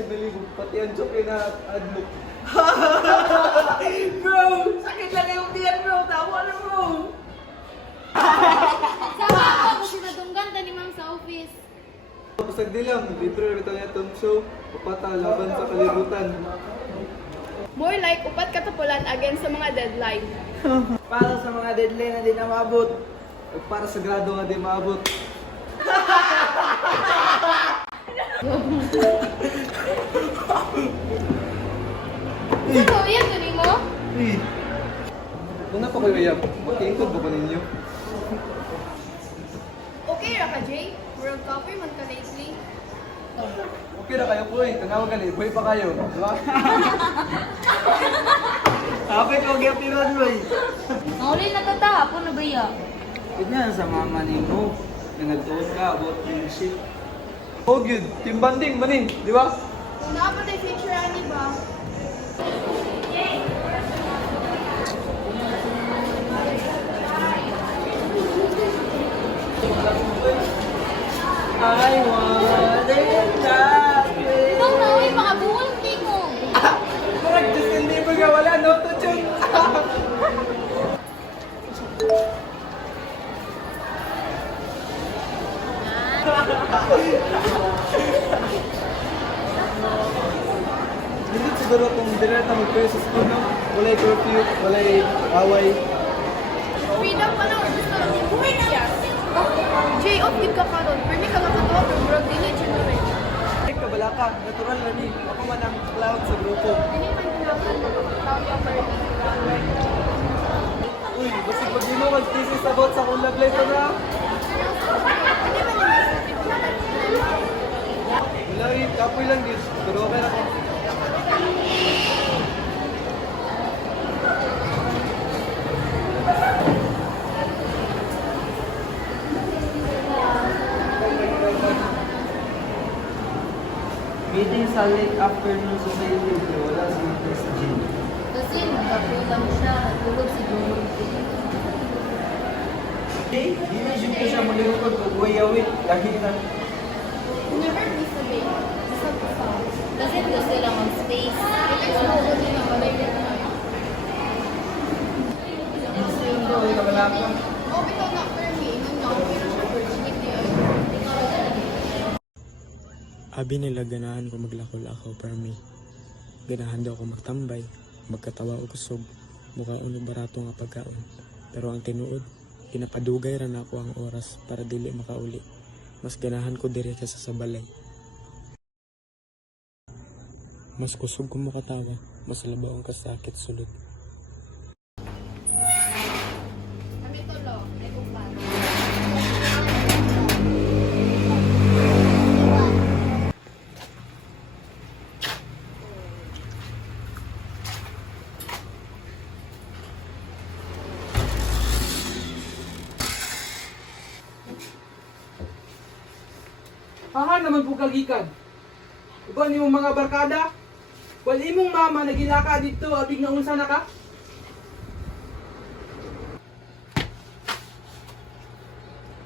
siya nalibog. Pati ang joke na adlock. Bro! Sakit lang yung tiyan, bro! Tawa na, bro! Sama ako sinadunggan ni ma'am sa office. Pasag dilam, libre ito niya itong show. Upata, laban sa kalibutan. More like upat katupulan against sa mga deadline. Para sa mga deadline na di na maabot. At para sa grado nga di maabot. Ano yan tuloy mo? Eh, kung na pa kayo ayab, makiingkod ba pa ninyo? Okay ra ka, Jay? World Cuper man ka lately. Okay na kayo po eh, tanawagan eh, buhay pa kayo, di ba? Kapit ko gyapon, bro! Mauli na to ta, hapon na ba iya? Ganyan sa mama ni mo. Nagtuon ka about yung shit. Oh good, team banding maning, di ba? Kung dapat ay feature ani ba? I want it that way. Ikaw na, uy, makabuhol ang tingog. Correct, Justin Bieber nga wala, no to tune. Hindi siguro kung direta mag-pray sa school, no? Walay curfew, walay away. Freedom pa na or gusto lang yung buhay niya. Jay, off gid ka karon. Pero ka makatuwa pero murag dili generate. Ay, kabala ka, natural na ni. Ako man ang cloud sa grupo. Dili man kailangan mag-cloud over. Uy, basta pag di mo mag-thesis about sa kung love life ko na. Hindi man yung message. Wala rin, kapoy lang din. Pero okay na ko. Meeting sa late afternoon society. Wala si Miss Jean. Kasi nagkapulang siya, natulog si Joey. Hey, di na Jean ko siya maglingkod kung buhay-awit. Lagi na. Never miss a day. Isa pa sa. Kasi gusto lang ang space. Wala ko din ang balay na. Uy, kabala ka. Oh, bitaw na for me. Nung na-offer siya opportunity ay. Abi nila ganahan ko maglakaw-lakaw para me. Ganahan daw ko magtambay, magkatawa o kusog, mukhaon og barato nga pagkaon. Pero ang tinuod, ginapadugay ra na ako ang oras para dili makauli. Mas ganahan ko diri kaysa sa balay. Mas kusog ko makatawa, mas labaw ang kasakit sulod. Kami tulo. Ay kumpan. Aha naman po kagikan. Uban imong mga barkada. Wal imong mama nagilaka dito abig na unsa na ka?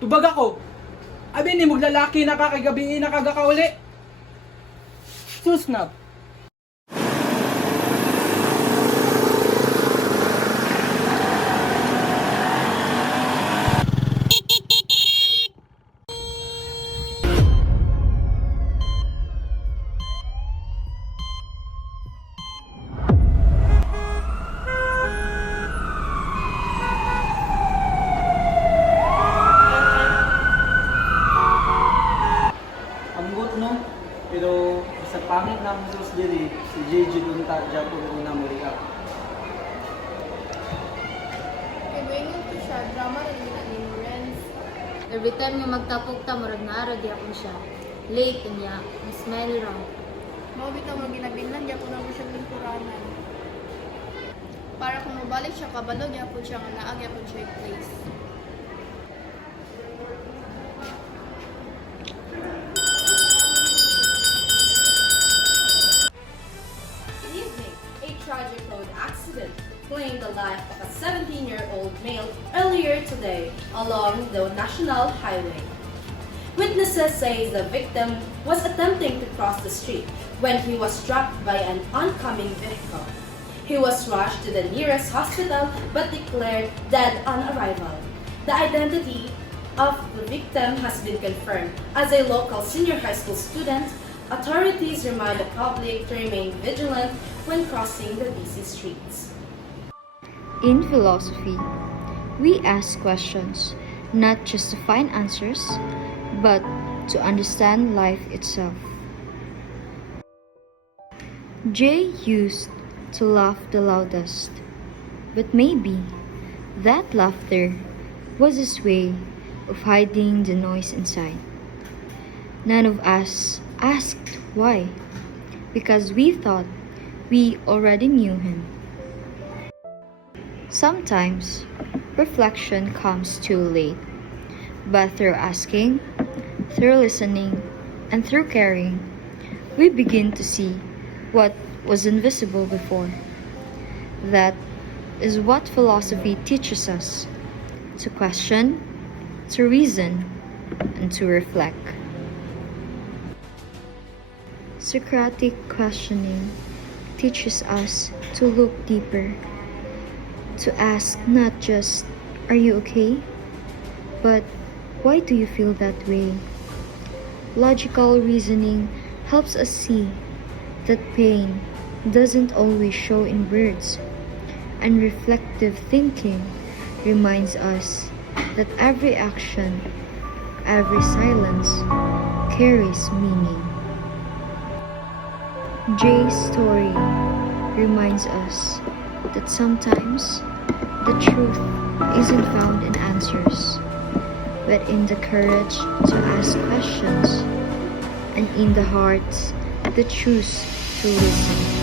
Tubag ako. Abi ni lalaki na ka kay gabi na kagakauli. Susnap. Ambot no? Pero sa pangit na ang sus diri, si JJ Dunta Japon una mo rin ako. Kaya maingon ko siya. Drama rin na ni Lorenz. Every time nga magtapog ta, murag naara di ako siya. Late niya, smile raw. Mao bitaw mga ginabilan gyapon na mo siya lingkuranan. Para kung mabalik siya kabalo gyapon siya nga naa gyapon siya yung place. Good evening. A tragic road accident claimed the life of a 17-year-old male earlier today along the National Highway. Witnesses say the victim was attempting to cross the street when he was struck by an oncoming vehicle. He was rushed to the nearest hospital but declared dead on arrival. The identity of the victim has been confirmed. As a local senior high school student, authorities remind the public to remain vigilant when crossing the busy streets. In philosophy, we ask questions not just to find answers, but to understand life itself. Jay used to laugh the loudest, but maybe that laughter was his way of hiding the noise inside. None of us asked why, because we thought we already knew him. Sometimes reflection comes too late, but through asking, through listening, and through caring, we begin to see what was invisible before. That is what philosophy teaches us: to question, to reason, and to reflect. Socratic questioning teaches us to look deeper, to ask not just, "Are you okay?" but "Why do you feel that way?" Logical reasoning helps us see that pain doesn't always show in words, and reflective thinking reminds us that every action, every silence carries meaning. Jay's story reminds us that sometimes the truth isn't found in answers, but in the courage to ask questions, and in the hearts that choose to listen.